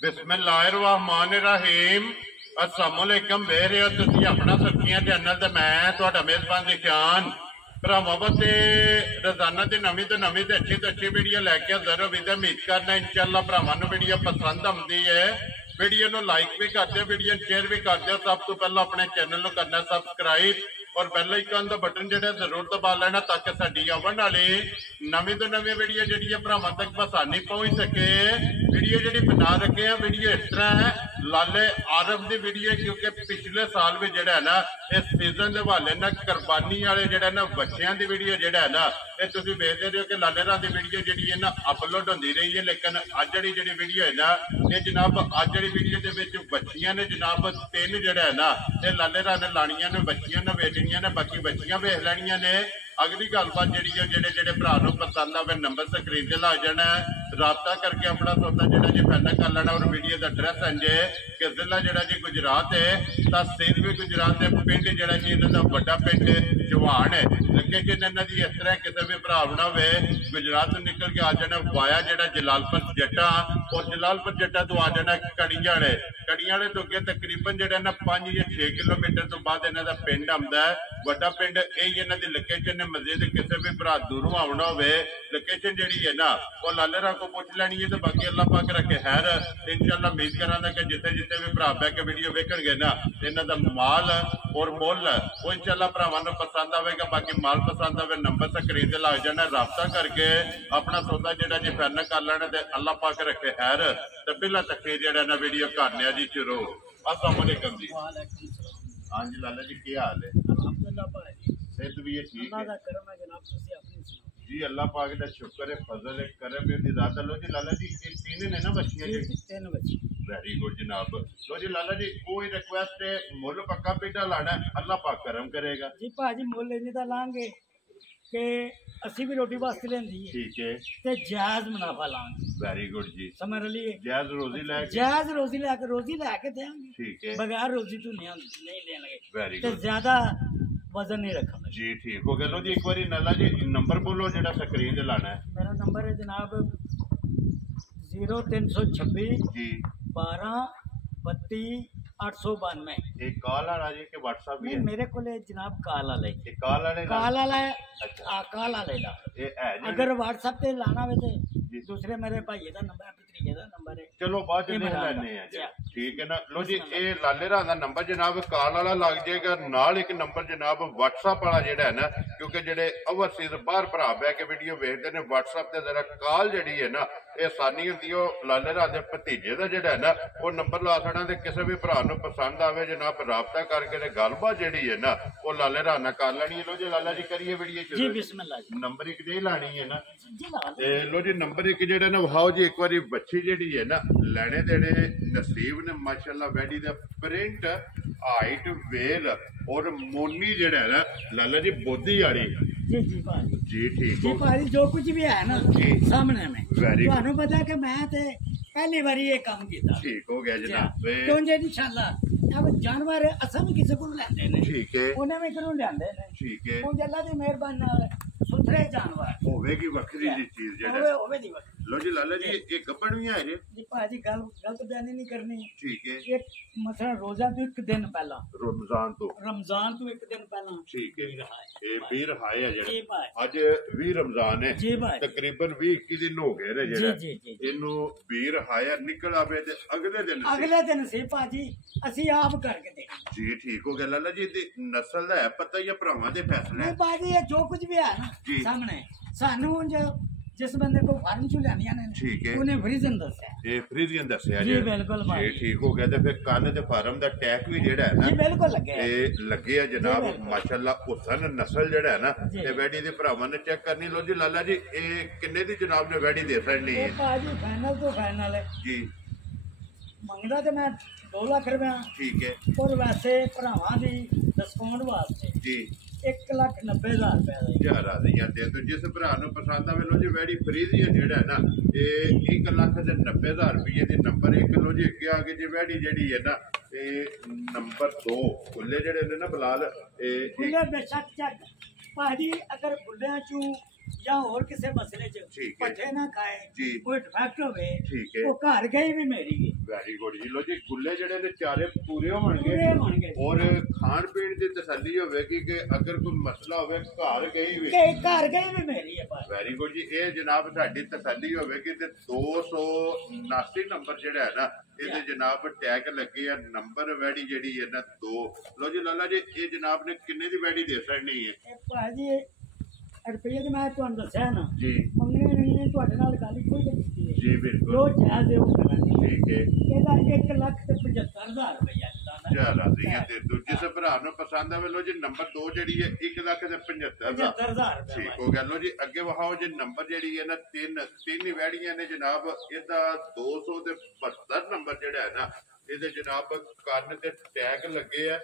बिस्मिल्लाहिर्रहमानिर्रहीम। अस्सलामुअलैकुम। वेख रहे हो तुसीं अपना सब्जियां चैनल ते मैं तुहाडा मेजबान दिखान भरावां वास्ते रोजाना की नवीं तो अच्छी वीडियो लैके हाजिर हो। उम्मीद करना इंशाअल्लाह भरावां नूं वीडियो पसंद आउंदी है। वीडियो नूं लाइक भी कर दिओ, वीडियो शेयर भी कर दिओ। सब तो पहला अपने चैनल नूं करना सबसक्राइब और बैल आइकन का बटन जो जरूर दबा लेना ताकि साडी आवन वाली नवीं तो नवीं वीडियो जी भरावां तक आसानी पहुंच सके। वीडियो जी बना रखे हैं, वीडियो इस तरह है लाले आरफ की वीडियो, क्योंकि पिछले साल भी जो है ना इस सीजन के हवाले ना कुरबानी वाले जो ना बच्चों की वीडियो जो है ना ये तुम देखते रहे हो कि लाले राम की वीडियो जी है ना अपलोड होती रही है। लेकिन अज जी वीडियो है ना ये जनाब अज जी वीडियो के बच्चियां ने जनाब 3 जोड़ा है ना ये लाले राम ने लानिया ने बच्चियां ने बेचनिया ने, बाकी बच्चियां वेख लैनिया ने। अगली गलबात जी जेडे भरा पसंद आवे नंबर स्क्रीन से ला जाना है, रबता करके अपना सौदा जो जी फाइनल कर लेना। और वीडियो का एड्रैस इंजे कि जिला जो जी गुजरात है, तहसील भी गुजरात है, पिंड जो जी इन्हों का बड़ा पिंड चौहान है। लोकेशन इन्हों की इस तरह किसी भी भरा होना हो गुजरात तो निकल के आ जाना वाया जो जलालपुर जट्टा, और जलालपुर जट्टा तो आ जाना कड़ियाले। कड़ियाले तो अगे तकरीबन जो 5 या 6 किलोमीटर तो बाद इन्हों का पिंड आता है बड़ा पिंड। यही इन्हों की लोकेशन है। मजीद किसी भी भरा दूरों आना हो लोकेशन जी है ना वो लाले राम को पूछ लैनी है। तो बाकी अल्लाह पाक रखे खैर। इंशाअल्लाह उम्मीद करा कि जिथे जिथे भी भरा बह के वीडियो वेखणगे ना इन्हों का माल और मुल वो इंशाअल्लाह भरावां नूं पसंद आएगा। बाकी माल पसंद आए नंबर स्क्रीन से लग जाना, रबता करके अपना सौदा जो जी फाइनल कर लेना। तो अल्लाह पाक रखे खैर। तो बिला तखीर जो ना वीडियो करने जी शुरू। अस्सलाम वालेकुम जी। हाँ जी लाला जी की हाल है? सेहत भी है ठीक है जी, अल्लाह पाक का शुक्र है, फजल है, करम है ज़ात। लो जी लाला जी ये 3 ने ना बच्चियां जी? 3 बच्चियां। वेरी गुड जनाब। लो जी लाला जी कोई रिक्वेस्ट है मुल पक्का पेटा लाना है, अल्लाह पाक करम करेगा जी। भाजी मुल इन्ने दा लांगे कि असी भी रोटी वास्ते लेंदी है, ठीक है, ते जायज मुनाफा लांगे। वेरी गुड जी, समझ लिए जायज रोजी लेके रोजी लेके देंगे, ठीक है, बगैर रोजी तो नहीं लेंगे। वेरी ते गुड, ज्यादा वजन नहीं रखा जी ठीक हो गया। लो जी एक बार नाला जी नंबर बोलो जो स्क्रीन से लाना है। मेरा नंबर है जनाब 0326 जी 12 32 892। एक कॉल आ रहा है कि व्हाट्सएप भी है? मेरे को जनाब कॉल वाले कॉल वाले कॉल वाले ला अगर व्हाट्सएप पे लाना हो तो दूसरे मेरे भाई का नंबर भतीजे का नंबर है। चलो बाद में लेने हैं ठीक है ना। लो जी ये लाले राम का नंबर जनाब कॉल वाला लग जाएगा, नाल एक नंबर जनाब व्हाट्सएप वाला जेड़ा है ना, क्योंकि जेडे ओवरसीज बाहर भरा बह के वीडियो वेखते हैं व्हाट्सएप से जरा कॉल जी है ना ये आसानी होती है। लाले राम के भतीजे का जेड़ा है ना वो नंबर ला सकना, किसी भी भरा पसंद आवे जनाब रबता करके गलबात जी है ना वो लाले राम ना कर लेनी है। लो जी लाला जी करिए वीडियो शुरू। नंबर एक जी लानी है ना। लो जी नंबर एक जेड़ा ना वहाओ जी एक बार बच्ची जी है ना लेने देने नसीब ने माशाअल्लाह वैडी दा प्रिंट हाइट वेल और मोनी जेड़ा है ना लाला जी बोधी वाली जी जी भाई जी ठीक जी भाई जो कुछ भी है ना सामने में तुहानू पता कि मैं ते पहली बार ये काम किया। ठीक हो गया जनाब। तो इंशाअल्लाह अब जानवर असा भी किसी को लेंदे ने, ठीक है उन्हें भी करू लेंदे ने, ठीक है वो अल्लाह दी मेहरबानी नाल सुथरे जानवर होवेगी वखरी दी चीज जेड़ा होवे दी वखरी। लो जी लाला जी ये गब्बड़ भी है जी भाजी गलत बयानी नहीं करनी, ठीक है। एक मसला रोजा तो एक दिन पहला रमजान तो एक दिन पहला, ठीक है। ये 20 रहाए है जेड़ा आज 20 रमजान है जी भाई, तकरीबन 20-21 दिन हो गए ने जेड़ा इनु 20 रहाया निकल आवे ते अगले दिन से भाजी ਅਸੀਂ ਆਪ करके दे जी ठीक हो गया। लाला जी नस्ल का है पता या भरावां दे फैसले बाजी ये जो कुछ भी है ना सामने सानू जिस बंदे को फार्म चू लिया ने ठीक है उन्हें फ्रीजन दस्या ये फ्रीजन दस्या जी बिल्कुल जी ठीक हो गया। तो फिर कान ते फार्म दा टैग भी जेड़ा है ना जी बिल्कुल लगे है जनाब माशाअल्लाह हुसन नस्ल जेड़ा है ना ते वैडी दे भरावां ने चेक करनी। लो जी लाला जी ए किन्ने दी जनाब ने वैडी दे सकनी है? बाजी फाइनल तो फाइनल है जी, मंगदा ते मैं 2 लाख रुपया ठीक है, और वैसे भरावां दी डिस्काउंट वास्ते जी 1,90,000 रुपया तो जिस भरा पसंद आवे लो जी वैडी फ्रीजियन जेड़ा है ना ये 1,90,000 रुपये की नंबर 1 लो जी अगे आगे जी वैडी जेड़ी है ना ये नंबर 2 खुले जेड़े ने ना बिलाल खुले बेशक चेक भाजी अगर खुलिया चू ਜਾਂ ਹੋਰ ਕਿਸੇ ਮਸਲੇ 'ਚ ਠੀਕ ਹੈ। ਪੱਠੇ ਨਾ ਖਾਏ, ਜੀ। ਕੋਈ ਡਿਫੈਕਟ ਹੋਵੇ, ਠੀਕ ਹੈ। ਉਹ ਘਰ ਗਈ ਵੀ ਮੇਰੀ ਵੀ ਵੈਰੀ ਗੁੱਡ ਜੀ। ਲੋ ਜੀ ਗੁੱਲੇ ਜਿਹੜੇ ਨੇ ਚਾਰੇ ਪੂਰੇ ਹੋਣਗੇ ਪੂਰੇ ਹੋਣਗੇ ਜੀ। ਔਰ ਖਾਣ ਪੀਣ ਦੀ ਤਸੱਲੀ ਹੋਵੇਗੀ ਕਿ ਅਗਰ ਕੋਈ ਮਸਲਾ ਹੋਵੇ ਘਰ ਗਈ ਵੀ। ਕਿ ਘਰ ਗਈ ਵੀ ਮੇਰੀ ਹੈ ਭਾਈ। ਵੈਰੀ ਗੁੱਡ ਜੀ। ਇਹ ਜਨਾਬ ਸਾਡੀ ਤਸੱਲੀ ਹੋਵੇਗੀ ਤੇ 279 ਨੰਬਰ ਜਿਹੜਾ ਹੈ ਨਾ ਇਹਦੇ ਜਨਾਬ ਟੈਗ ਲੱਗੇ ਆ। ਨੰਬਰ ਵੈੜੀ ਜਿਹੜੀ ਹੈ ਨਾ 2। ਲੋ ਜੀ ਲਾਲਾ ਜੀ ਇਹ ਜਨਾਬ ਨੇ ਕਿੰਨੇ ਦੀ ਵੈੜੀ ਦੇ ਸਕਣੀ ਹੈ? ਇਹ ਭਾਜੀ ਰੁਪਈਏ ਤੇ ਮੈਂ ਤੁਹਾਨੂੰ ਦੱਸਿਆ ਨਾ ਜੀ ਮੰਗਣੇ ਨਹੀਂ, ਤੁਹਾਡੇ ਨਾਲ ਗੱਲ ਕੋਈ ਨਹੀਂ ਕੀਤੀ ਹੈ ਜੀ ਬਿਲਕੁਲ ਜੋ ਜਾਇਜ਼ ਹੈ ਉਹ ਕਰਾਂਗੇ। ਠੀਕ ਹੈ। ਇਹਦਾ 1,75,000 ਰੁਪਇਆ ਚਲ ਰਾਜ਼ੀਆਂ ਦੇ ਦੋ। ਜਿਸ ਭਰਾ ਨੂੰ ਪਸੰਦ ਆਵੇ ਲੋ ਜੀ ਨੰਬਰ 2 ਜਿਹੜੀ ਹੈ 1,75,000 ਰੁਪਇਆ। ਠੀਕ ਹੋ ਗਿਆ। ਲੋ ਜੀ ਅੱਗੇ ਵਹਾਓ ਜੀ ਨੰਬਰ ਜਿਹੜੀ ਹੈ ਨਾ 3 ਵੈੜੀਆਂ ਨੇ ਜਨਾਬ। ਇਹਦਾ 272 ਨੰਬਰ ਜਿਹੜਾ ਹੈ ਨਾ ਇਹਦੇ ਜਨਾਬ ਕੰਨ ਤੇ ਟੈਗ ਲੱਗੇ ਆ।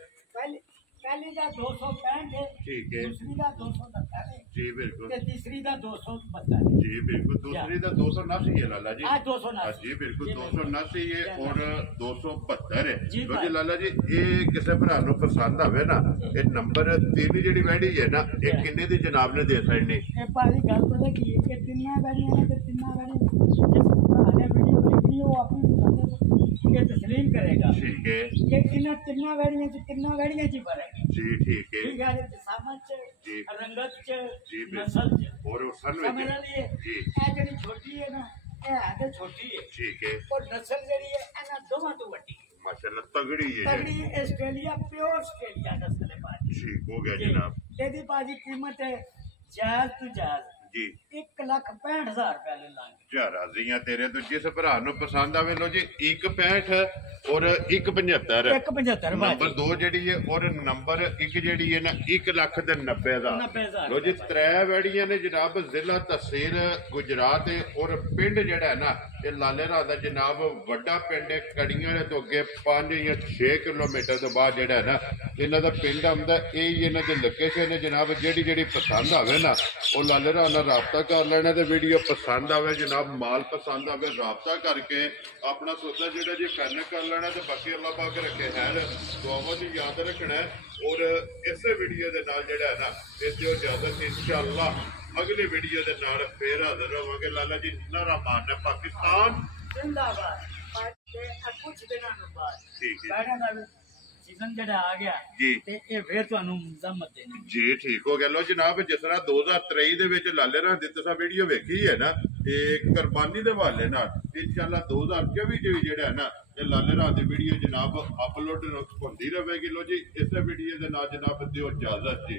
पहली का 265 है, ठीक है। दूसरी का 270 है जी बिल्कुल, ते तीसरी का 272 है। जी बिल्कुल। दूसरी का 279 है लाला जी। आज 279 जी बिल्कुल 279 है और 272 है। जी तो जी लाला जी ये किसी भरा ਨੂੰ ਪਸੰਦ ਆਵੇ ਨਾ ਇਹ ਨੰਬਰ 3 ਜਿਹੜੀ ਵੈੜੀ ਹੈ ਨਾ ਇਹ ਕਿੰਨੇ ਦੀ ਜਨਾਬ ਨੇ ਦੇ ਸਕਣੀ? ਇਹ ਭਾਜੀ ਗੱਲ ਪਤਾ ਕੀ ਹੈ ਕਿ ਤਿੰਨਾਂ ਵੈੜੀਆਂ ਨੇ ਤੇ ਤਿੰਨਾਂ ਵੈੜੀਆਂ ਜਿਸ ਭਰਾ ਨੇ ਵੀਡੀਓ ਦੇਖੀ ਉਹ ਆਪਣੀ ਪਸੰਦ के तस्लीम करेगा। ठीक है। कि इन तिन्ना वैड़ियां च फर्क है। जी ठीक है। ठीक है। सामत जी। च रंगत च जी नस्ल च और सन समझ लिए जी ए जेडी छोटी है ना ए है तो छोटी है। ठीक है। और नस्ल जेडी है एना दोवां तो वड्डी है। माशाल्लाह तगड़ी है। तगड़ी ऑस्ट्रेलिया प्योर ऑस्ट्रेलिया नस्ल है भाजी। ठीक हो गया जनाब। एदी भाजी कीमत है जायज तो जायज जी 1,65,000 रुपया ले लांगे। ਰਾਜ਼ੀਆਂ ਤੇਰੇ ਤੋਂ। ਜਿਸ ਭਰਾ ਨੂੰ ਪਸੰਦ ਆਵੇ ਲੋ ਜੀ 165 ਔਰ 175 175 ਨੰਬਰ 2 ਜਿਹੜੀ ਹੈ ਔਰ ਨੰਬਰ 1 ਜਿਹੜੀ ਹੈ ਨਾ 1,90,000 ਲੋ ਜੀ। 3 ਵੈੜੀਆਂ ਨੇ ਜਨਾਬ ਜ਼ਿਲ੍ਹਾ ਤਹਿਸੀਲ ਗੁਜਰਾਤ ਔਰ ਪਿੰਡ ਜਿਹੜਾ ਹੈ ਨਾ ਇਹ ਲਾਲੇ ਰਾਹ ਦਾ ਜਨਾਬ ਵੱਡਾ ਪਿੰਡ ਹੈ। ਕੜੀਆਂ ਦੇ ਤੋਂ ਅੱਗੇ 5 ਜਾਂ 6 ਕਿਲੋਮੀਟਰ ਤੋਂ ਬਾਅਦ ਜਿਹੜਾ ਹੈ ਨਾ ਇਹਨਾਂ ਦਾ ਪਿੰਡ ਆਉਂਦਾ। ਇਹ ਹੀ ਇਹਨਾਂ ਦੇ ਲੋਕੇਸ਼ਨ ਹੈ ਜਨਾਬ। ਜਿਹੜੀ ਪਸੰਦ ਆਵੇ ਨਾ ਉਹ ਲਾਲੇ ਰਾਹ ਨਾਲ ਰਾਬਤਾ ਕਰ ਲੈਣਾ ਤੇ ਵੀਡੀਓ ਪਸੰਦ ਆਵੇ ਜਨਾਬ ਮਾਲ ਪਸੰਦ ਆਵੇ ਰਾਬਤਾ ਕਰਕੇ ਆਪਣਾ ਸੌਦਾ ਜਿਹੜਾ ਜੀ ਫਾਈਨਲ ਕਰ ਲੈਣਾ ਤੇ ਬਾਕੀ ਅੱਲਾਹ ਪਾਕ ਰੱਖੇ ਖੈਰ ਦੁਆਵਾਂ ਦੀ ਯਾਦ ਰੱਖਣਾ ਔਰ ਇਸੇ ਵੀਡੀਓ ਦੇ ਨਾਲ ਜਿਹੜਾ ਹੈ ਨਾ ਇਸ ਦੀ ਇਜਾਜ਼ਤ ਇਨਸ਼ਾਅੱਲਾ ਅਗਲੇ ਵੀਡੀਓ ਦੇ ਨਾਲ ਫੇਰ ਹਾਜ਼ਰ ਹੋਵਾਂਗੇ। ਲਾਲਾ ਜੀ ਨਾਰਾ ਮਾਰਨਾ ਪਾਕਿਸਤਾਨ जिंदाबाद। कुछ दिनों बाद ठीक है। बैठा का सीजन ਜਿਹੜਾ ਆ ਗਿਆ ਜੀ ਤੇ ਇਹ ਫੇਰ ਤੁਹਾਨੂੰ ਮਜ਼ਮਤ ਦੇਣੀ ਜੀ। ਠੀਕ ਹੋ ਗਿਆ। ਲੋ ਜਨਾਬ ਜਿਸ ਤਰ੍ਹਾਂ 2023 ਦੇ ਵਿੱਚ ਲਾਲੇ ਰਾਹ ਦੀ ਤੁਸੀਂ ਵੀਡੀਓ ਵੇਖੀ ਹੈ ਨਾ ਇਹ ਕੁਰਬਾਨੀ ਦੇ ਹਵਾਲੇ ਨਾਲ ਇਨਸ਼ਾਅੱਲਾ 2024 ਚ ਵੀ ਜਿਹੜਾ ਹੈ ਨਾ ਇਹ ਲਾਲੇ ਰਾਹ ਦੀ ਵੀਡੀਓ ਜਨਾਬ ਅਪਲੋਡ ਹੁੰਦੀ ਰਹੇਗੀ। ਲੋ ਜੀ ਇਸੇ ਵੀਡੀਓ ਦੇ ਨਾਲ ਜਨਾਬ ਦਿਓ ਇਜਾਜ਼ਤ ਜੀ।